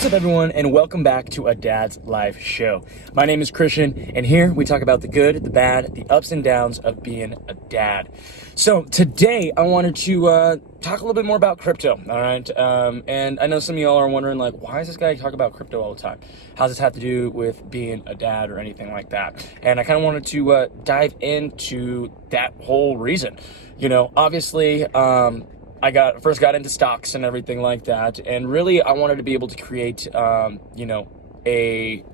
What's up, everyone, and welcome back to A Dad's Life Show. My name is Christian, and here we talk about the good, the bad, the ups and downs of being a dad. So today I wanted to talk a little bit more about crypto, all right? And I know some of y'all are wondering, like, why is this guy talking about crypto all the time? How does this have to do with being a dad or anything like that? And I kind of wanted to dive into that whole reason. You know, obviously, I first got into stocks and everything like that, and really I wanted to be able to create, a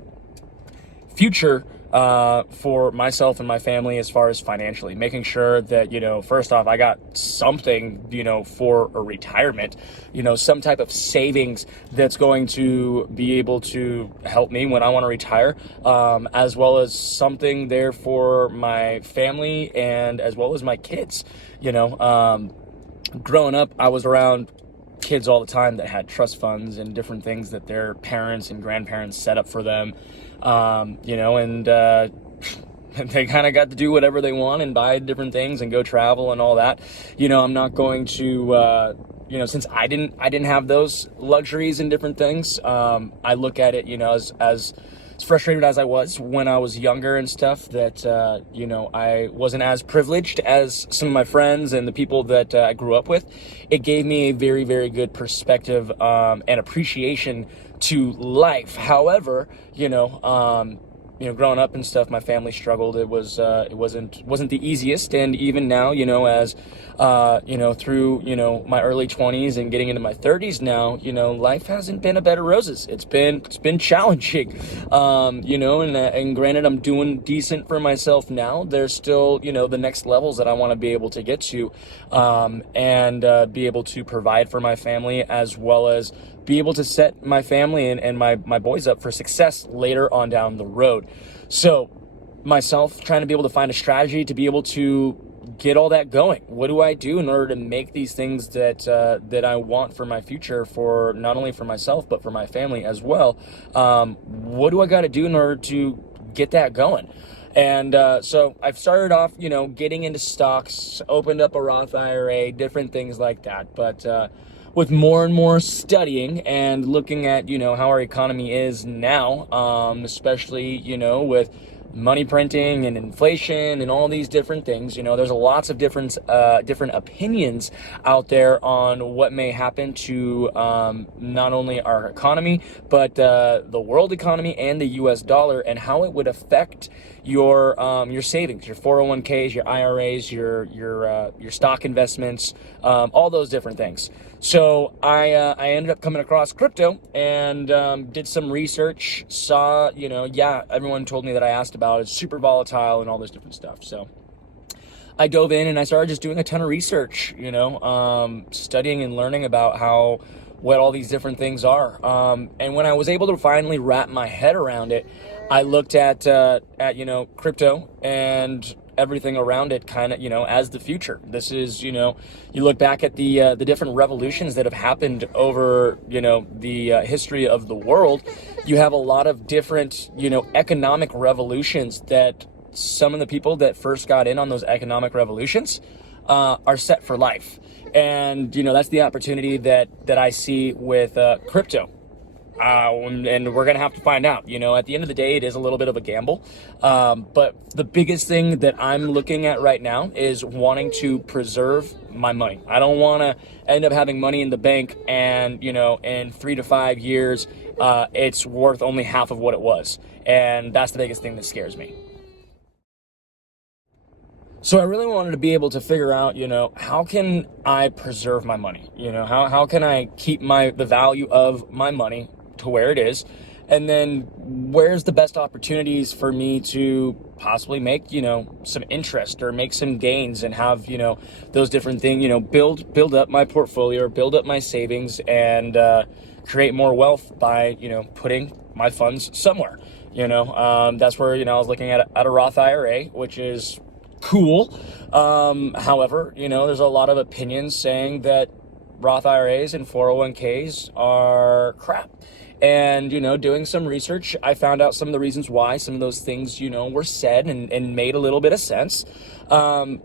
future for myself and my family as far as financially, making sure that, first off, I got something, for a retirement, some type of savings that's going to be able to help me when I want to retire, as well as something there for my family and as well as my kids, Growing up, I was around kids all the time that had trust funds and different things that their parents and grandparents set up for them, and they kind of got to do whatever they want and buy different things and go travel and all that. I'm not going to, since I didn't have those luxuries and different things. I look at it, as frustrated as I was when I was younger and stuff, that, I wasn't as privileged as some of my friends and the people that I grew up with. It gave me a very, very good perspective and appreciation to life. However, growing up and stuff, my family struggled. It wasn't the easiest. And even now, as, through, my early 20s and getting into my 30s now, life hasn't been a bed of roses. It's been challenging, and granted, I'm doing decent for myself now. There's still, the next levels that I want to be able to get to, and be able to provide for my family, as well as be able to set my family and my boys up for success later on down the road. So myself trying to be able to find a strategy to be able to get all that going. What do I do in order to make these things that I want for my future, for not only for myself, but for my family as well? What do I got to do in order to get that going? And so I've started off, getting into stocks, opened up a Roth IRA, different things like that. But with more and more studying and looking at, how our economy is now, especially, with money printing and inflation and all these different things, there's lots of different opinions out there on what may happen to not only our economy, but the world economy and the U.S. dollar, and how it would affect your savings, your 401ks, your IRAs, your stock investments, all those different things. So I ended up coming across crypto and did some research, saw, everyone told me that I asked about it's super volatile and all this different stuff. So I dove in and I started just doing a ton of research, studying and learning about what all these different things are. And when I was able to finally wrap my head around it, I looked at crypto and everything around it kind of, as the future. This is, you look back at the different revolutions that have happened over, the history of the world. You have a lot of different, economic revolutions that some of the people that first got in on those economic revolutions are set for life. And, that's the opportunity that I see with crypto. And we're going to have to find out, at the end of the day, it is a little bit of a gamble. But the biggest thing that I'm looking at right now is wanting to preserve my money. I don't want to end up having money in the bank and, in 3 to 5 years, it's worth only half of what it was. And that's the biggest thing that scares me. So I really wanted to be able to figure out, how can I preserve my money? How can I keep the value of my money to where it is? And then where's the best opportunities for me to possibly make, some interest or make some gains and have, those different things, build up my portfolio, build up my savings, and create more wealth by, putting my funds somewhere. That's where, I was looking at a Roth IRA, which is cool. However, there's a lot of opinions saying that Roth IRAs and 401ks are crap. And, doing some research, I found out some of the reasons why some of those things, were said and made a little bit of sense. So,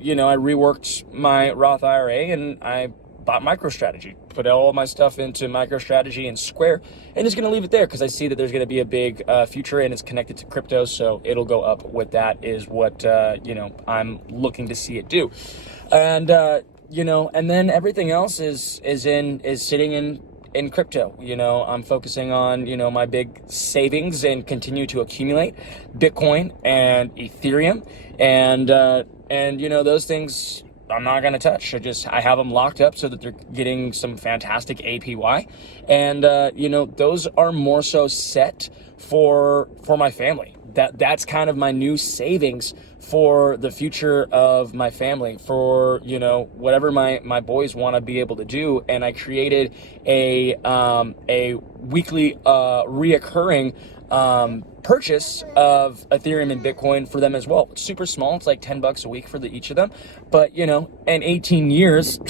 I reworked my Roth IRA and I bought MicroStrategy, put all my stuff into MicroStrategy and Square, and just going to leave it there because I see that there's going to be a big future and it's connected to crypto, so it'll go up with that is what, I'm looking to see it do. And, and then everything else is sitting in crypto. I'm focusing on, my big savings and continue to accumulate Bitcoin and Ethereum and those things I'm not going to touch. I have them locked up so that they're getting some fantastic APY. And, those are more so set for my family. That's kind of my new savings for the future of my family, for, whatever my boys want to be able to do. And I created a weekly, reoccurring, purchase of Ethereum and Bitcoin for them as well. It's super small. It's like $10 a week for each of them. But, in 18 years,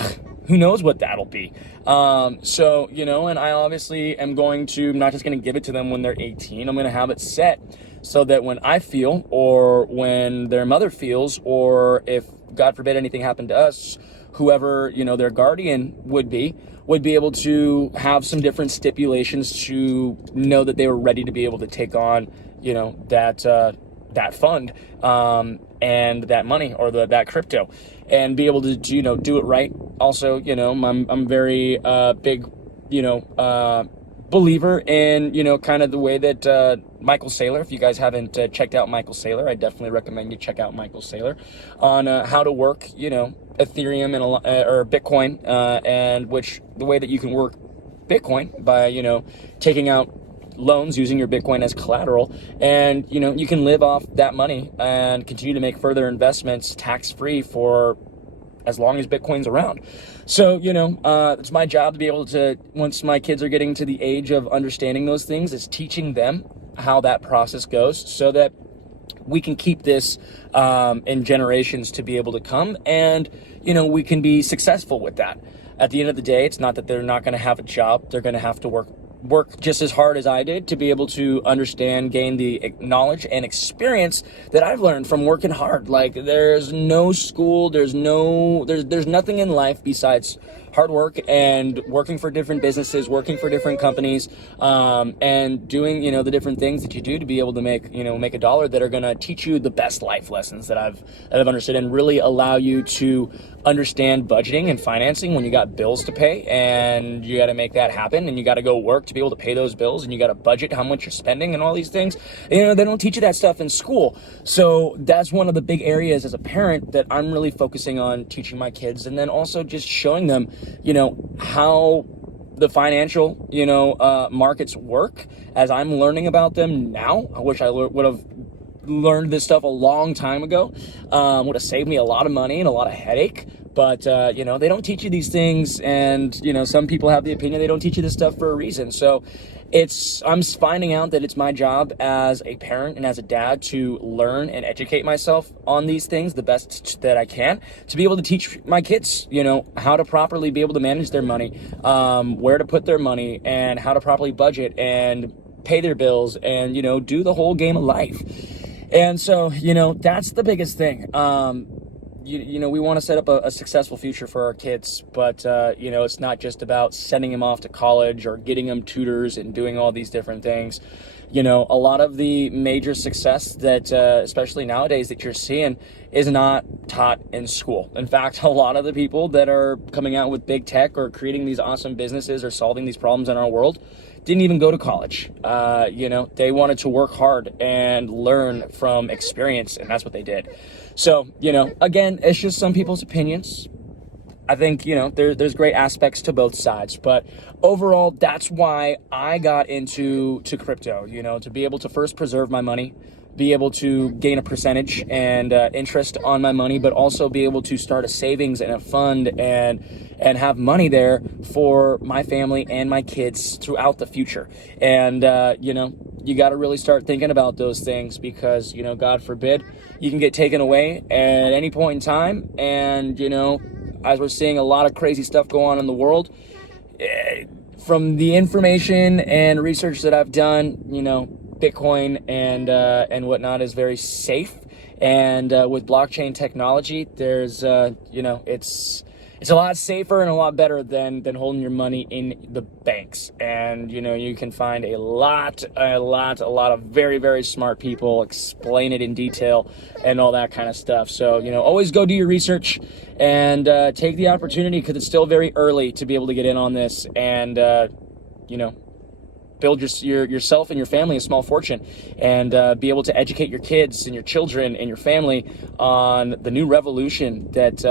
who knows what that'll be. And I obviously am not just going to give it to them when they're 18. I'm going to have it set so that when I feel, or when their mother feels, or if, God forbid, anything happened to us, whoever, their guardian would be able to have some different stipulations to know that they were ready to be able to take on, that fund, and that money, or that crypto, and be able to, do it right. Also, I'm very, big, believer in, kind of the way that, Michael Saylor, if you guys haven't checked out Michael Saylor, I definitely recommend you check out Michael Saylor on, how to work, Ethereum or Bitcoin, and the way that you can work Bitcoin by, taking out loans using your Bitcoin as collateral, and you can live off that money and continue to make further investments tax-free for as long as Bitcoin's around. So, it's my job to be able to, once my kids are getting to the age of understanding those things, is teaching them how that process goes so that we can keep this in generations to be able to come, and, we can be successful with that. At the end of the day, it's not that they're not going to have a job. They're going to have to work just as hard as I did to be able to understand, gain the knowledge and experience that I've learned from working hard. Like, there's no school, there's nothing in life besides hard work and working for different businesses, working for different companies, and doing, the different things that you do to be able to make a dollar, that are going to teach you the best life lessons that I've understood, and really allow you to understand budgeting and financing when you got bills to pay, and you got to make that happen, and you got to go work to be able to pay those bills, and you got to budget how much you're spending and all these things. They don't teach you that stuff in school. So that's one of the big areas as a parent that I'm really focusing on teaching my kids, and then also just showing them, how the financial, markets work as I'm learning about them now. I wish I would have learned this stuff a long time ago. Would have saved me a lot of money and a lot of headache. But, they don't teach you these things. And, some people have the opinion they don't teach you this stuff for a reason. So I'm finding out that it's my job as a parent and as a dad to learn and educate myself on these things the best that I can, to be able to teach my kids, how to properly be able to manage their money, where to put their money, and how to properly budget and pay their bills, and, do the whole game of life. And so, that's the biggest thing. We want to set up a successful future for our kids, but, it's not just about sending them off to college or getting them tutors and doing all these different things. A lot of the major success that, especially nowadays, that you're seeing is not taught in school. In fact, a lot of the people that are coming out with big tech or creating these awesome businesses or solving these problems in our world didn't even go to college. They wanted to work hard and learn from experience, and that's what they did. So, again, it's just some people's opinions. I think, there's great aspects to both sides, but overall, that's why I got into crypto, to be able to first preserve my money, be able to gain a percentage and interest on my money, but also be able to start a savings and a fund and have money there for my family and my kids throughout the future. And, you got to really start thinking about those things, because, God forbid, you can get taken away at any point in time. And, as we're seeing a lot of crazy stuff go on in the world, from the information and research that I've done, Bitcoin and whatnot is very safe. And with blockchain technology, there's, it's a lot safer and a lot better than holding your money in the banks. And, you know, you can find a lot of very, very smart people explain it in detail and all that kind of stuff. So, you know, always go do your research and take the opportunity, because it's still very early to be able to get in on this and, you know, build yourself and your family a small fortune, and be able to educate your kids and your children and your family on the new revolution that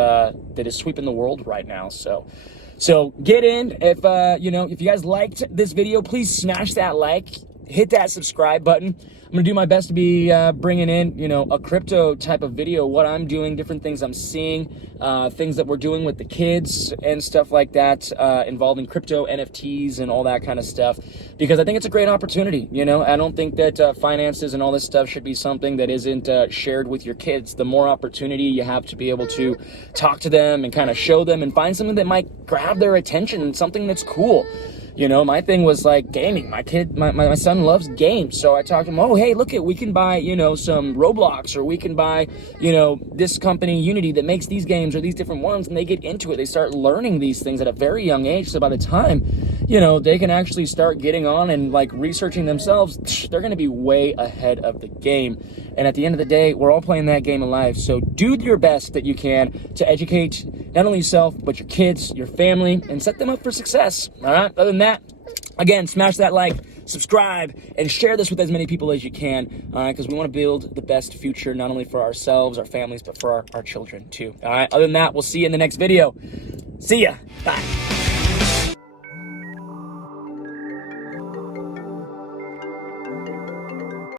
is sweeping the world right now. So get in. If if you guys liked this video, please smash that like, hit that subscribe button. I'm gonna do my best to be bringing in, you know, a crypto type of video, what I'm doing, different things I'm seeing, things that we're doing with the kids and stuff like that, involving crypto, NFTs, and all that kind of stuff, because I think it's a great opportunity. You know, I don't think that finances and all this stuff should be something that isn't shared with your kids. The more opportunity you have to be able to talk to them and kind of show them and find something that might grab their attention and something that's cool. You know, my thing was like gaming. My son loves games. So I talked to him, oh, hey, look we can buy, you know, some Roblox, or we can buy, you know, this company Unity that makes these games or these different ones. And they get into it. They start learning these things at a very young age. So by the time, you know, they can actually start getting on and like researching themselves, they're going to be way ahead of the game. And at the end of the day, we're all playing that game of life. So do your best that you can to educate not only yourself, but your kids, your family, and set them up for success. All right. Other than that, again, smash that like, subscribe, and share this with as many people as you can. All right. Because we want to build the best future, not only for ourselves, our families, but for our children too. All right. Other than that, we'll see you in the next video. See ya. Bye.